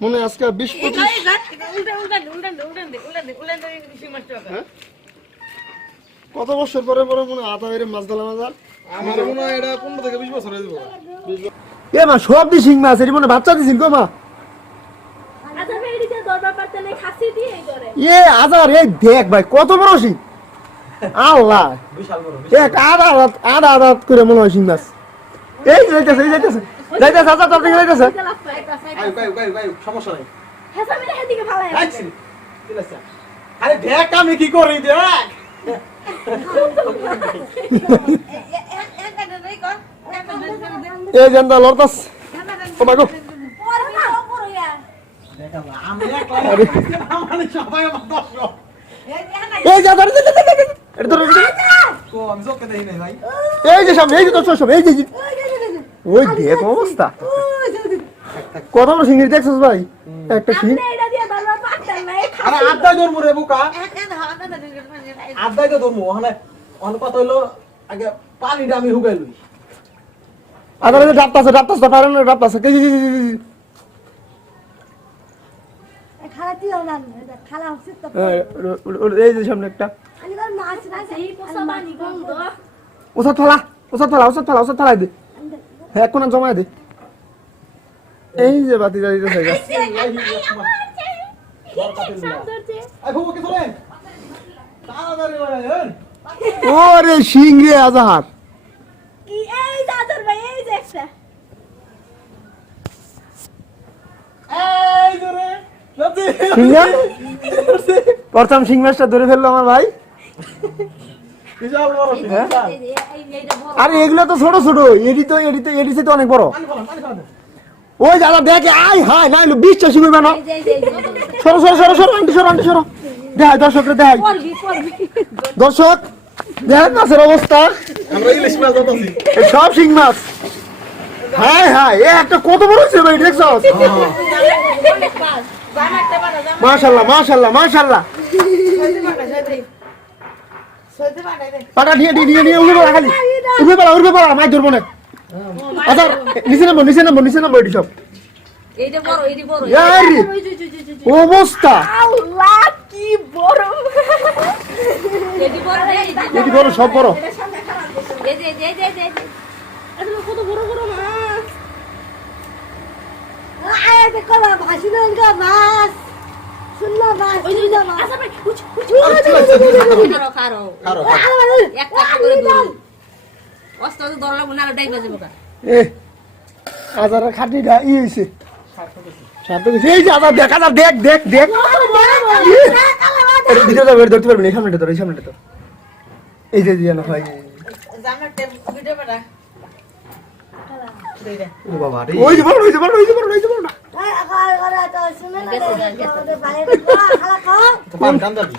মনে আজকে 20-25 কত বছর পরে পরে মনে আতা এর মাছ ধরা মাছ আমার মনে হয় এটা 15 থেকে 20 বছর হয়ে যাবে। এ মা সব দি শিং মাছ এর মনে বাচ্চা দিছিন গো মা আচ্ছা ভাই এদিকে দরবার পারতে নাই খাসি দিয়ে এই করে এ আজার এই দেখ ভাই কত বড় শিং আল্লাহ বিশাল বড় এক আধা করে মনে হয় শিং মাছ এই যাইতেছে আচ্ছা তার দিকে যাইতেছে গাই সমস্যা নাই। হেসা মেরে এদিকে ফালাই আইছি কি লাগছে আরে দেখ আমি কি করি দেখ এই জানদা লড়তাস ও মাগো আমি একলা মানে সবাই আমার দর্শক এই যা ধরে এটা ধরে কো আমি চোখে দেখি নাই ভাই এই যে সামনে এই যে তো সব এই যে ওই দেখ অবস্থা কত বড় সিঙ্গি দেখছস ভাই একটা সিং এটা দিয়ে দরবার পারতে নাই আরে আড্ডাই ধরমু রে বুকা আড্ডাই তো ধরমু ওখানে অন কথা হইলো আগে পানিটা আমি হুগাই লই আদার যে ডাবতাছে পারেন না ডাবতাছে কে খালা কি হল না খালা হচ্ছে তো এই যে সামনে একটা আমি তো মাছ না সেই পোষা বানি গন্ধ ওসব থালা দে হ্যাঁ কোন জমায় দে এই যে বাতি জ্বালিয়ে গেছে আই ফুবু কি চলে তাড়াতাড়ি ভাই ওরে সিংহে আজাহার কি এই দাদর ভাই এই যে একটা এই ধরে লতি সিংহে প্রথম সিং মাছটা ধরে ফেললো আমার ভাই বিশাল বড় হ্যাঁ? এইটা বড় আরে এগুলো তো ছোট এডি তো অনেক বড় পানি খাও ওই দাদা দেখে আই হাই না 20টা সিং হইবে না সরো দেখাই দর্শকরে দেখাই পড়বি দর্শক দেখেন মাছের অবস্থা আমরা ইলিশ মাছ ধরতেছি এই সব শিং মাছ হাই এ একটা কত বড় হয়েছে ভাই দেখছো মাশাআল্লাহ পাটা দিয়ে উড়ে পড়া খালি উড়ে পড়া মাছ ধরবো না আচ্ছা নিচে নামবো এটি সব এইটা বড় ইয়ারি অবস্থা আল্লাহ কি বড় এটি বড় সব বড় এই যে এটা কত বড় মাছ আয় দেখো ভাসি না মাছ শুনলা মাছ ওই যে মাছ আচ্ছা ভাই খারো একটা করে ধরুন অস্ত্র তো ধরলা না ডাই বাজে বাবা এ আজারা খাটিটা হইছে সাথে এই যে আজার দেখা যা দেখ এটা ভিডিও তো বের ধরতে পারবি না সামনেটা তো এই যে না ভাই ও বাবা রে ওই যে বড় না তোমার দাম দাবি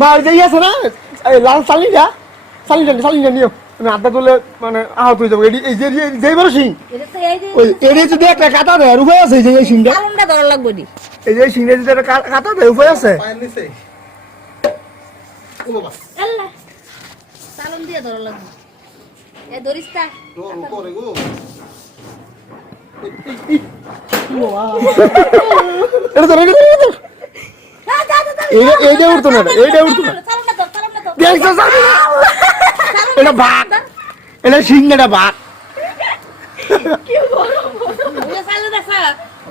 মা ওই যে আছে না এই লাল সালিটা নিও আমি আড্ডা তুলে মানে আহত হয়ে যাবো এই যে বড় সিং ওই এড়ে যদি একটা কাটা দেয় উপায় আছে এই যে এই সিংটা কালুনটা ধরা লাগবে দি এই যে সিংটা যদি একটা কাটা দেয় উপায় আছে পায়ের নিচে ও বাবা আল্লাহ কালুন দিয়ে ধরা লাগবে এ দরিস্তা ডোর করে গো এটা তো এইটা উঠতো না দেখছো এটা বাঘ এটা সিং এটা বাঘ কি বড় চালু দেখা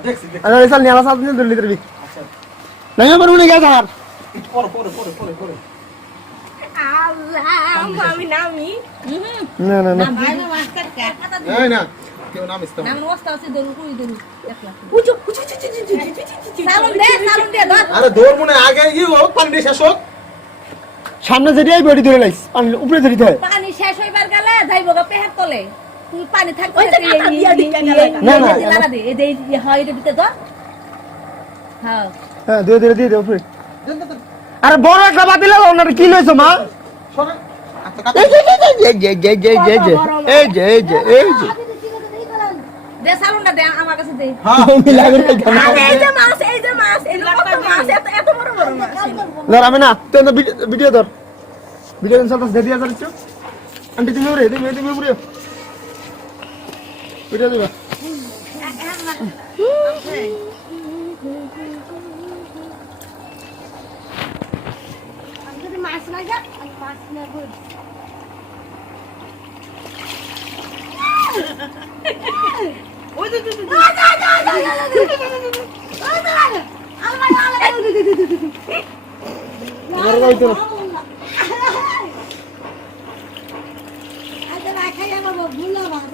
দেখছি আরে সাল নিয়া সাল দিন দিলি দিবি নাই পারবো না গেছ আর পরে আল্লাহ আমি নামি না ভাই মাছ কাটকা না কেউ নাম ইসলাম নাম ওস্তা আছে দরু কই দরু একলা উচু সালুন দে ধর আরে দৌড় মনে আগে ও পানি শেষ হোক সামনে যেটি আই বডি ধরে লাইস উপরে ধরিতে হয় পানি শেষ হইবার গেলে যাইব গা পেহাত তলে তুই পানি থাকতে লাগা দে এই দে হয় এটা ভিতরে ধর হ্যাঁ হ্যাঁ দিয়ে উপরে আরে বড় একটা বাতি লাগাও না কি লইছো মা সরে আচ্ছা এই যে দে সালুনটা দে আমার কাছে দে এই যে মাছ এত বড় মাছ না আমি না তুই ভিডিও ধর ভিডিও চলতেছে দিয়ে যাচ্ছ আন্টি তুমি ওরে তুমি উপরে ওইটা দেবা মাছ লাগা মাছ নেব ওই দে আমার গাইতো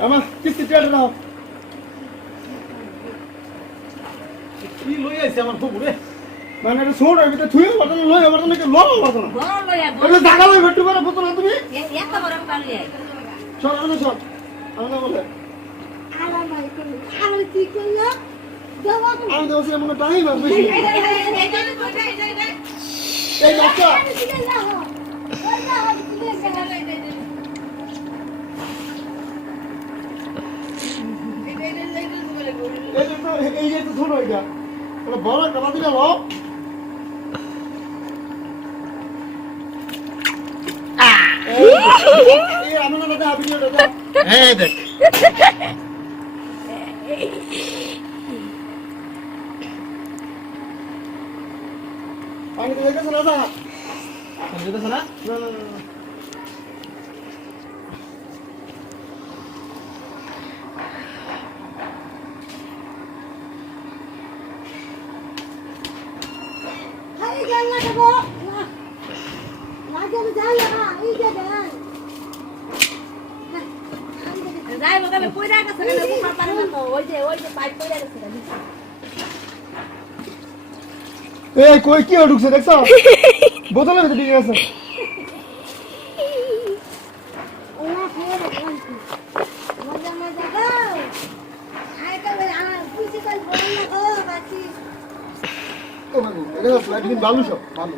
আমার কিস্তি টেড়ে দাও কি লই আইছে আমার ফুবু রে মানে এটা ছোট এটা থুয়ে বর্তমানে লয় বর্তমানে কি লড় বর্তমানে বড় লয়া এটা জায়গা লই ভেট্টু করে বর্তমানে তুমি এত বড় কালি সর আমি না বলে আমি দেবছি এমন টাইম আছে এই বাচ্চা এই যে তো ছোট এটা এটা বড় কাটা দিলে লো এই আমি না দাদা আপনি দাদা এই দেখ পানি তো দেখেছ না দাদা বুঝতেছ না না না না যাই বলে পয়রা গেছে না উপর পারে না তো ওই যে পাইপ পয়রা গেছে এই কই কি ঢুকছে দেখছ বোতলের ভিতরে ঢুকে গেছে ওলা খায় রাখলাম মজা মজা গো আয় কবে আমার পুষি কল বল না গো বাচ্চি ও বাবু এটা তো একদিন ভালো সব ভালো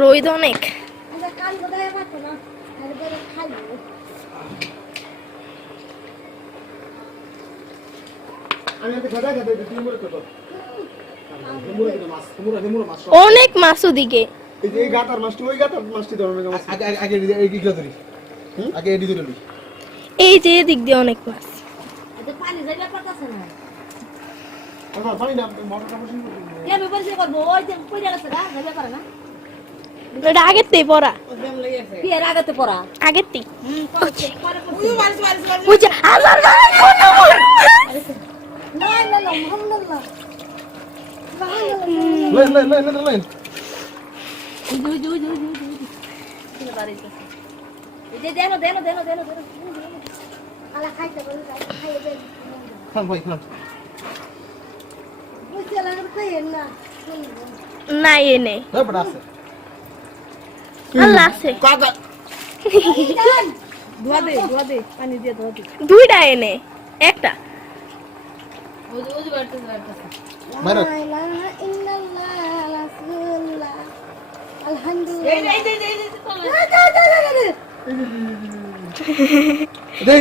রোদ অনেক আমরা কাল বোধহয় পারতো না তারপরে খাইবো আমি একটা খাতা খাতে তুমি মরে কত মুরা মাছ অনেক মাছ ওদিকে এই যে এই গাতার মাছটি ওই গাতার মাছটি ধরনের মাছ আগে আগে এই কি ধরি আগে এডি ধরি এই যে এদিক দিয়ে অনেক মাছ আচ্ছা পানি যাইবা পারতাছ না আমার পানি না মোটরটা বসিয়ে কে ব্যাপার যে করব ওই যে পয়রা গেছে গা যাইবা পারে না এটা আগের তেই পড়া কি এর আগতে পড়া আগের তেই পরে উই মারিস বুঝছে আল্লাহ না আলহামদুলিল্লাহ লেন খান ভাই খান না এ নেই না বড় আছে আল্লাহ আছে কাকা ধোয়া দে পানি দিয়ে ধোয়া দে দুইটা এনে একটা ওই বাড়তেছে মারো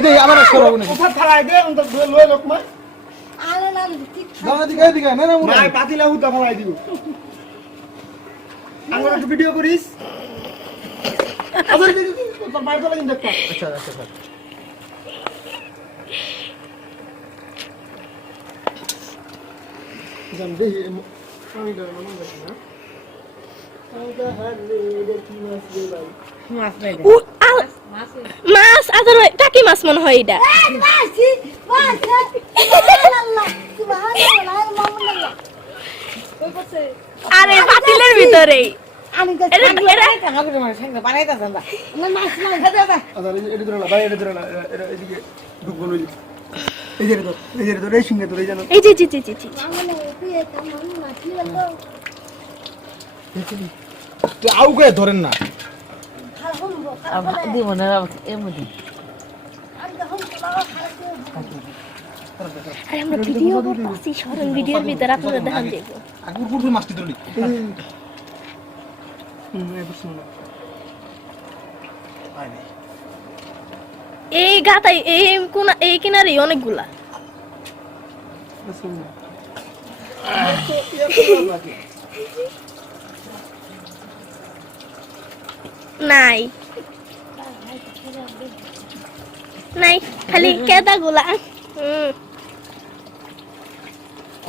দে আবার সরাবো না কোথা ফালাই দে অন্ত লই লোক মা দাও দিকে না না মুরা নাই পাতিলা হুতা ফালাই দিব আমরা একটু ভিডিও করিস আবার তোর বাইরে চলে কিন্তু একটা আচ্ছা আচ্ছা জান দে আমি না নাম দেখি না আউদা হালে দেখি মাছ দে ভাই মাছ আদর টাকি মাছ মনে হয় এটা আরে পাতিলের ভিতরে আচ্ছা এটা ধরে না ভাই এটা ধরে না এদিকে ঢুকবো লই এই যে ধরে এই সিংহে ধরে জানো এই জি তুই আউ কে ধরেন না দিব না এর মধ্যে আরে আমরা ভিডিও করতেছি সরল ভিডিওর ভিতরে আপনারা দেখান দেখবো আগুর পুরো মাছটি ধরলি এই বুঝছো না আয় নাই এই গাতাই এই কিনারে অনেকগুলা বুঝছো না নাই নাই খালি কেদা গুলা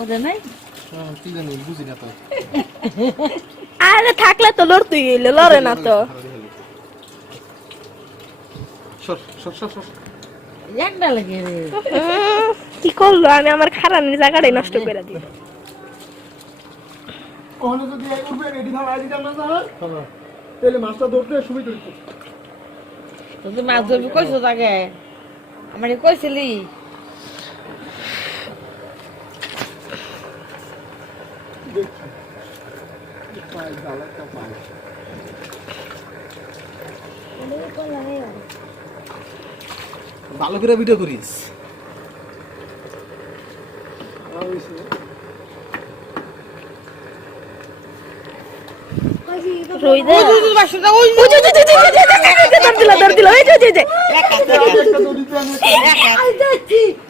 ওদের নাই কি জানি বুঝি না তো আরে থাকলে তো লড়তেই গেলে লড়ে না তো সর সর সর সর একটা লাগে রে কি করলো আমি আমার খারানের জায়গাটাই নষ্ট করে দিই কখনো যদি উঠবে রেডি ভাবে আইডি জানা যায় তাহলে মাছটা ধরতে সুবিধা হতো তুই মাছ ধরবি কইছো তাকে আমারে কইছিলি ভালো করে ভিডিও করিস রই দে ওই তুই বাসুদা ওই ওই যে ধর দিল এই যে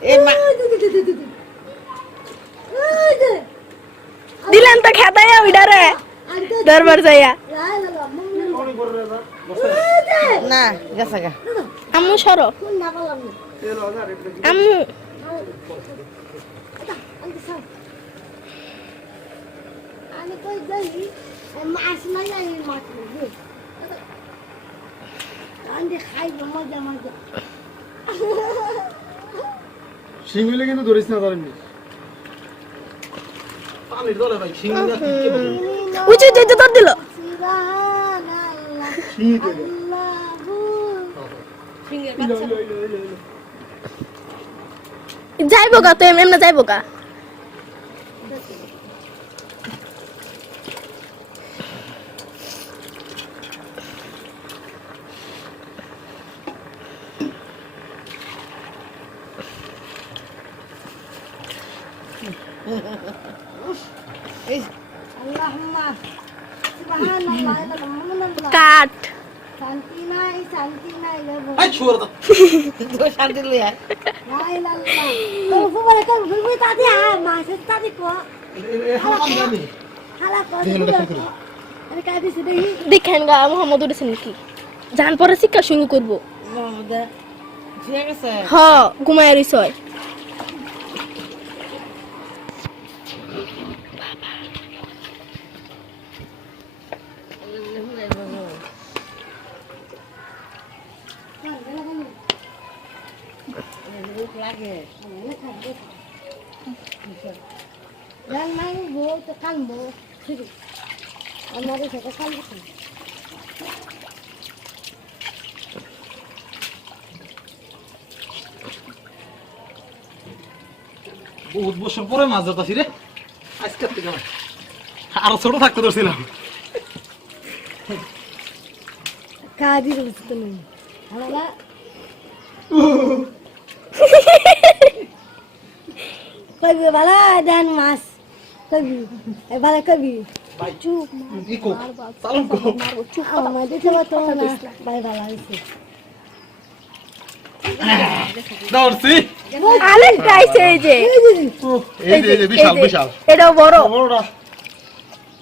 এই মা দিলেন তো খেতায় ওইডারে দরবার যাইয়া না গেছে গা আম্মু সরো আম্মু আমি কই যাই মাছ নাই আমি মাছ নেব আন্দি খাইব মজা মজা শিং হইলে কিন্তু ধরিস না ধরেননি পানির দলে ভাই সিঙ্গা কি ওই যে ধর দিল সুবহানাল্লাহ শিং তো আল্লাহু যাইবো গা তো এমনি যাইবো গা আল্লাহুম্মা সুবহানাল্লাহ আলহামদুলিল্লাহ কাট শান্তি নাই গো আই ছুয়ার দা তো শান্তি লইয়া লাই লাল্লাহ তো ফুবলে কর ফুবলে তাদি মাছের তাদি কো এখন আমি জানি হালা কর আরে কাই দিছ দেই দেখেন গা মোহাম্মদ উঠেছেন কি জান পরে শিক্ষা শুরু করবো মোহাম্মদ ঠিক আছে হ ঘুমায় রইছয় লাগে জান নাই গো তো কালবো ঠিক আমারে সেটা কালবো বহুত বছর পরে মাছ ধরতাছি রে আজকে থেকে আরো ছোট থাকতে ধরছিলাম কাদি রুস্ত নেই হালা কবি বালা দেন মাছ কবি এবারে কবি ভাই চুপ ইকো চালু কো আমাদের তো তো না বাই বালা হইছে ধরছি আলে খাইছে এই যে এই যে বিশাল বিশাল এটা বড় বড়টা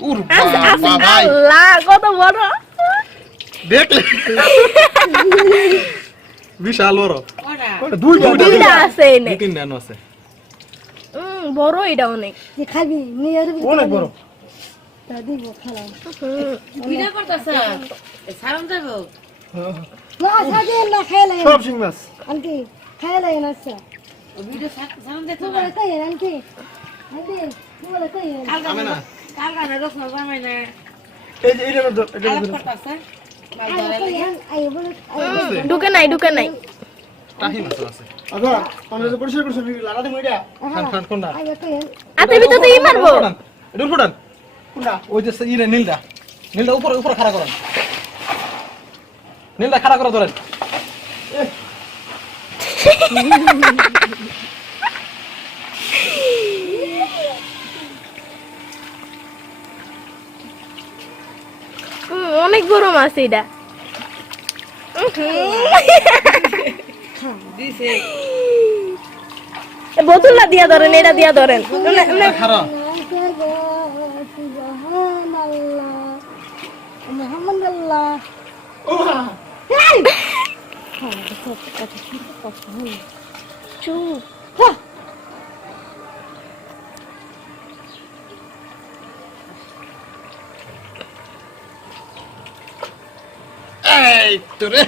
উর ভাই আল্লাহ কত বড় দেখলে বিশাল বড় ওরা দুইটা আছে এনে দুই তিন নানো আছে বড় এটা অনেক যে খাবি নিয়ে অনেক বড় দাদি গো খালা ভিডিও করতেছ সালাম দেবো না সাজে না খেলে সব শিং মাছ আন্টি খেলে না স্যার ভিডিও সালাম দে তো তুমি বলে কই আন্টি আন্টি তুমি বলে কই আমি না কাল গানে রস না বামাই না এই যে এটা ধর এটা আলাপ ধর করতেছ মাই আই ধরে কই আই বলে ঢুকে নাই টাহি মাছ আছে আচ্ছা আমরা যে পরিষ্কার করছি লাগাতে মইটা খান খান কোনটা আই কই আতে ভিতরে তো ই মারবো দূর ফুটান কোনটা ওই যে ইরে নীলটা উপরে উপরে খাড়া করেন নীলটা খাড়া করে ধরেন অনেক বড় মাছ এটা দিছে বোতলটা দিয়া ধরেন এটা দিয়া ধরেন খাড়া সুবহানাল্লাহ মুহাম্মাদুল্লাহ ও মা এই চুপ এই তো রে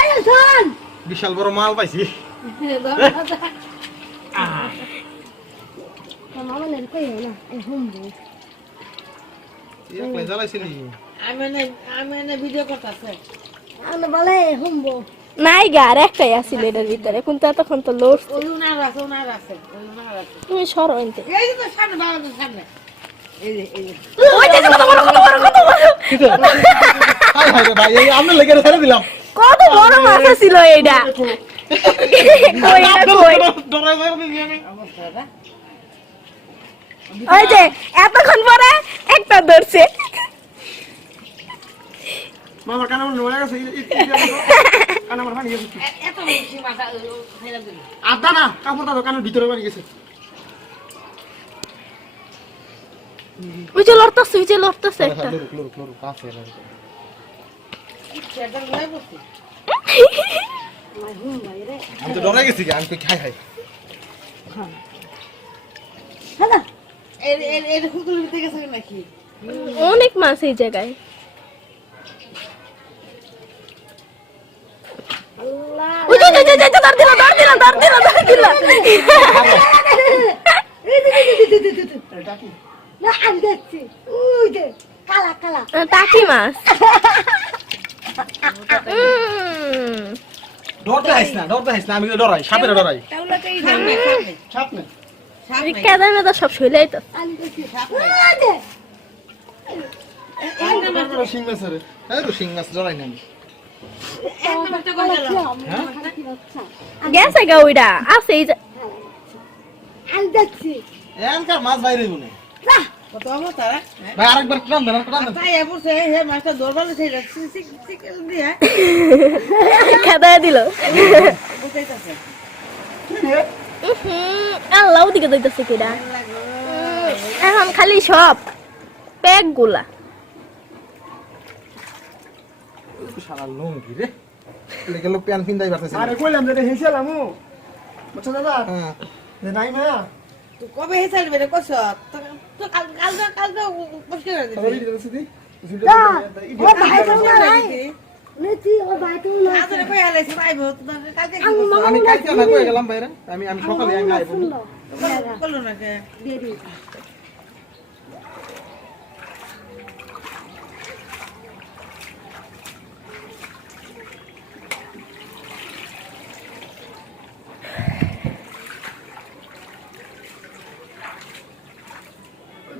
এই শোন বিশাল বড় মাল পাইছি মামা নেই কই না এই হুমবো একলাই জ্বালাইছিলি আমি এনে ভিডিও করতেছে আমরা বলে হুমবো নাই গা আর একটাই আছিল এটার ভিতরে কিন্তু এতক্ষণ তো লোড ওই উনার আছে তুমি সরো এনতে এই যে তো সামনে বাবার সামনে এই যে ওই যে কত বড় হাই হাই রে ভাই এই আমরা লেগে ছেড়ে দিলাম কত বড় মাছ ছিল এইটা ডরাই যাই আমি অবস্থাটা ওই যে এতক্ষণ পরে একটা ধরছে মামার কানে আমার নড়ে গেছে কানে আমার পানি গেছে এত বেশি মাথা ফেলে দিল আদা না কাপড়টা তো কানের ভিতরে পানি গেছে ওই যে লড়তাছে একটা ক্লোরো কাছে না সেটা লয় বসি আমার হুমবাই রে আমি তো ডরাই গেছি আমি তো খাই খাই হ্যালো এর হুকুল ভিতরে গেছে নাকি অনেক মাছ এই জায়গায় আল্লাহ ওই যে ধর দিল এটা কি না আমি দেখছি ওই যে কালা কালা টাকি মাছ ডরতে হাইস না আমি তো ডরাই সাপের ডরাই তাহলে সামনে সামনে সাপ না সামনে কেদার মেদা সব শৈলে তো আমি দেখছি সামনে ওই যে সিং মাছ রে এই তো শিং মাছ ডরাই না আমি এক নাম্বারটা কই গেল গেছে গা ওইটা আছে এই যে আমি দেখছি এনকার মাছ বাইরে মনে কত অবস্থা রে ভাই আরেকবার টান দেন তাই এবছর হে মাছটা দরবার সেই সিক দিয়া খেদায় দিল বুঝাইতাছে আল্লাহ ওদিকে যাইতেছে কিরা এখন খালি সব প্যাক গুলা সারা লঙ্গি রে লেগে লোক প্যান পিন্দাই পারতেছে আরে কইলাম যে হেসেলাম ও বুঝছ দাদা হ্যাঁ যে নাই মা তুই কবে হেসাল বেরে কস তো কাল পরিষ্কার করে খবরই দিবি দিতে দিদি ও ভাই তো নাই নেতি ও ভাই তো নাই আজরে কই আলাইছ আইবো তো কালকে কি আমি কাইতে না কই গেলাম বাইরে আমি সকালে আমি আইবো করলো না কে দেরি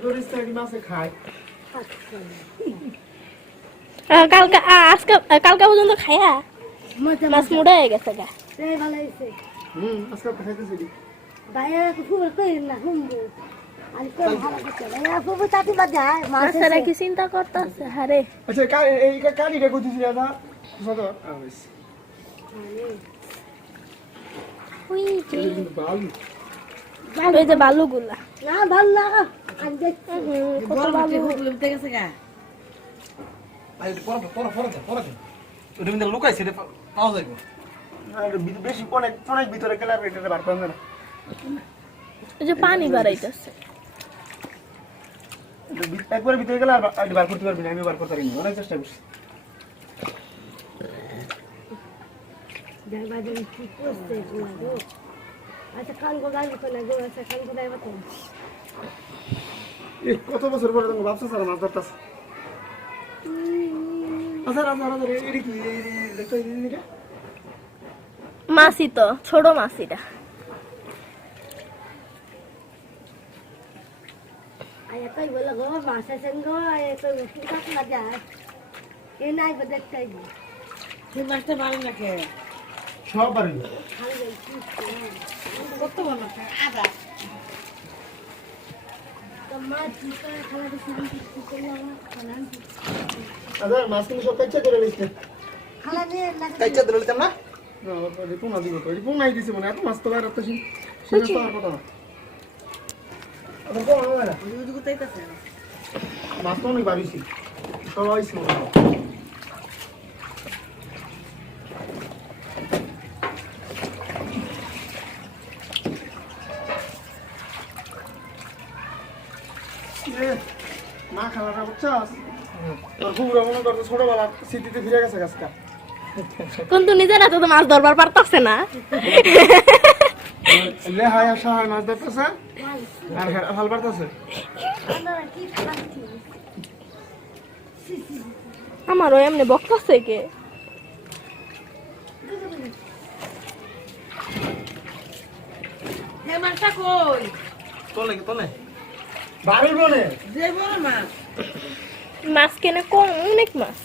দরিস তাই মাছে খায় কালকে কালকে পর্যন্ত খায়া মজা মাছ মুড়া হয়ে গেছে গা এই ভালো হইছে আজকে খাইতেছি দি ভাইয়া ফুল কই না হুমবো আর কোন ভালো করতে না ফুল চাটি বাজা মাছ মাছেরা কি চিন্তা করতেছে হারে আচ্ছা এই কারিটা কইতেছি দাদা সদর আইস ওই যে বালু ওই যে বালুগুলা না ভালো না আমি দেখছি বল বাটি হুকুল ভিতরে গেছে গা আই পরে ওটা মিন্দা লুকাইছে রে পাওয়া যাইবো আর বেশি অনেক ভিতরে গেলে আর এটা বার করেন না ওই যে পানি বাড়াইতেছে একবার ভিতরে গেলে আর বার করতে পারবি না আমি বার করতে পারি না অনেক চেষ্টা করছি যাই বাজে কি করতে গো আচ্ছা কাল গো গালি করে গো আচ্ছা কাল গো দাইবা তো কত বছর পরে তুমি ভাবছো স্যার মাছ ধরতাস আচ্ছা এটি কি দেখতে দিদিটা মাছি তো ছোট মাছিটা আয়া কই বলে গো মাসা সঙ্গ আয়া কই ফুল চাটি বাজা এ নাই বো দেখতে সেই মাছটা ভালো না কে সব বাড়ি খালি দেখছি কত ভালো আদা তো মাছ দিতে খালা দিতে কি করলাম খালা আচ্ছা মাছ কিন্তু সব কাচ্চা করে নিচ্ছে খালা নিয়ে লাগে কাইচা দিলে দিতাম না না রিপুন দিব তো রিপুন নাই দিছে মানে এত মাছ তো বাইরে তো সিনা তো আর কথা না আচ্ছা কোন না দুধ গুতাইতাছে মাছ তো অনেক বাড়িছি সব আইছে খেলাটা বুঝছস তোর পুরো মনে করতো ছোটবেলার স্মৃতিতে ফিরে গেছে গাছটা কিন্তু নিজেরা তো মাছ ধরবার পারতাছে না লে হায় আসা হয় মাছ ধরতেছে আর হাল পারতেছে আমরা কি খাচ্ছি আমারও এমনি বকতাছে কে হে মাছটা কই তলে বাড়ির বনে যে বড় মাছ মাছ কেনে কম অনেক মাছ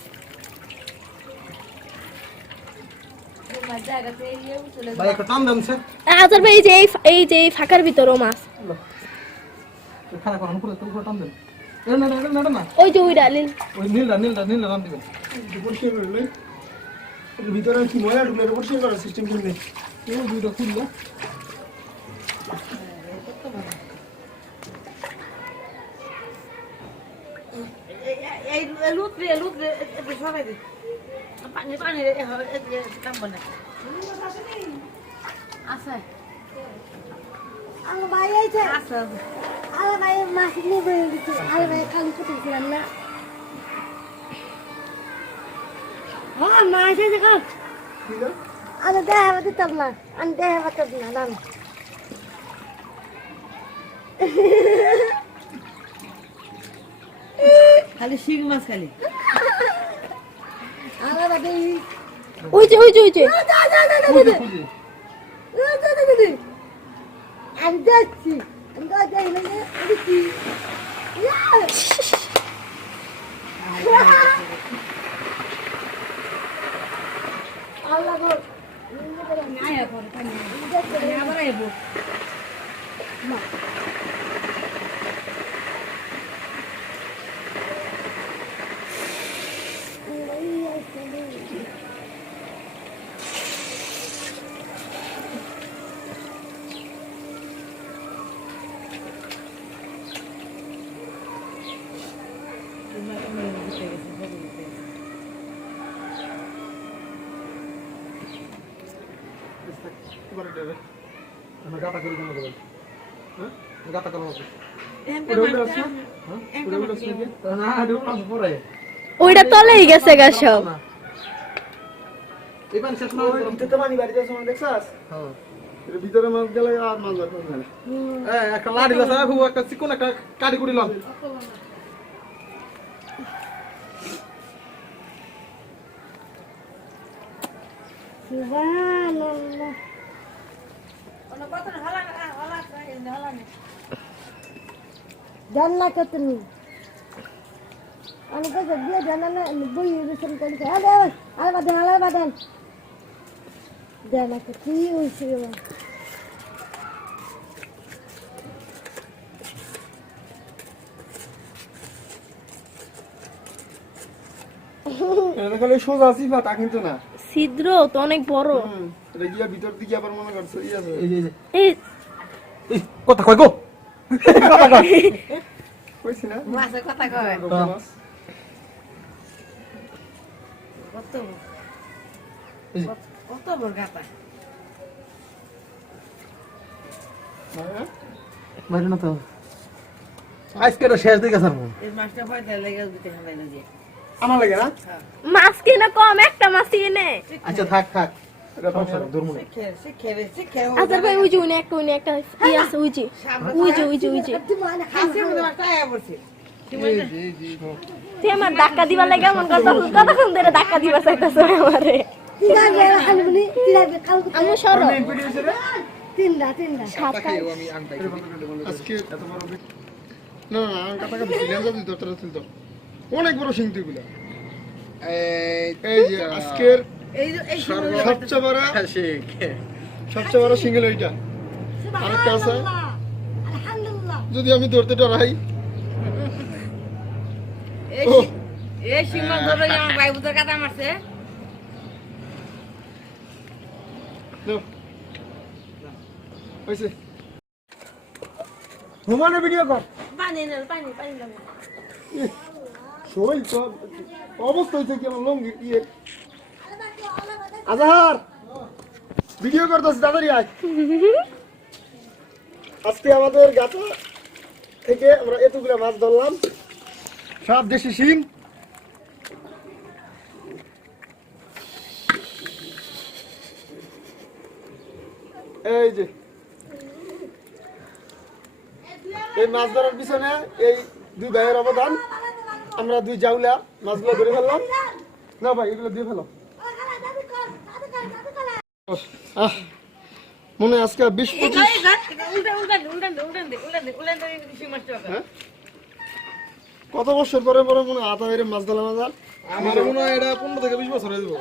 ভাই একটা টান দেন স্যার আজার ভাই এই যে এই ফাঁকার ভিতরও মাছ খারাপ কখন করে তো টান দেন না ওই যে ওই ডালিল ওই নীলটা টান দিবেন পরিষ্কার করে লই এর ভিতরে কি ময়লা ঢুকলে পরিষ্কার করার সিস্টেম কিনবে এই দুইটা খুললো এই লুতরে একটু সবাই দে পানি কাম বনে আছে আমার ভাই আইছে আছে আমার ভাই মাছ নিয়ে বয়ে দিচ্ছে আমার ভাই খালি ফুটেছিলাম না হ্যাঁ মাছ আছে খাও আমি দেখা দিতাম না আমি দেখা পাতাম না দাম খালি শিং মাছ খালি আমার ভাই ওই যে আমি যাচ্ছি আমি যাই না দেখি আল্লাহ গো আয়া পরে পানি আবার আইব আমরা গাতা করে কেন দেবেন হ্যাঁ গাতা করবো না ঢুকলাম পরে ওইটা তলেই গেছে গা সব এই পানি শেষ না ওই ভিতরে পানি বাড়িতে আছে দেখছস হ্যাঁ এর ভিতরে মাছ গেলে আর মাছ ধরতে পারবে না একটা লাড়ি আছে খুব একটা চিকন একটা কাটি কুড়ি লন সুবহানাল্লাহ জান্নাত তুমি আমি তো দিয়ে জান্নাত বই রিসেন্ট করে আরে বাদান জান্নাত কি হইছে এটা খালি সোজা আছে তা কিন্তু না ছিদ্র তো অনেক বড় এটা গিয়া ভিতর দিকে আবার মনে করছে ই আছে এই যে এই এই কথা কই গো কথা কই কইছি না মাছের কথা কয় মাছ কত কত বড় গাতা হ্যাঁ বাইরে না তো আজকে তো শেষ দিকে স্যার এই মাছটা পয়সা লেগে দিতে হবে না যে আমার লাগে না মাছ কিনা কম একটা মাছ কিনে আচ্ছা থাক এটা তো স্যার দূর মনে শিখে আজার ভাই ওই যে উনি একটা কি আছে ওই যে হাসি মধ্যে মাছটা আয়া পড়ছে তুই আমার ধাক্কা দিবার লাগে এমন কতক্ষণ ধরে ধাক্কা দিবার চাইতেছ আমারে আমি সর তিনটা আজকে এত বড় না আমি কাটাকা দিছি লেন্সা দিত তোরা তুলতো অনেক বড় সিং তুইগুলা এই যে আজকের এই সবচেয়ে বড় সিঙ্গেল ওইটা আরেকটা আছে আলহামদুলিল্লাহ যদি আমি ধরতে ডরাই এই শিমল ধরে আমার ভাই বুতর কাটা মারছে হয়েছে হুমানের ভিডিও কর পানি লাগে সই তো অবস্থা হয়েছে কি আমার লঙ্গি ইয়ে আজহার ভিডিও করতেছি তাড়াতাড়ি আয় আজকে আমাদের গাছা থেকে আমরা এতগুলো মাছ ধরলাম সব দেশি শিং। এই যে এই মাছ ধরার পিছনে এই দুই ভাইয়ের অবদান। আমরা দুই জাউলা মাছগুলো ধরে ফেললাম। না ভাই এগুলো দিয়ে ফেলো। মনে হয় আজকে 20-25 হ্যাঁ? কত বছর পরে পরে মনে হয় আতা মেরে মাছ ধরলাম। আমার মনে হয় এটা 15 থেকে 20 বছর হয়ে যাবে।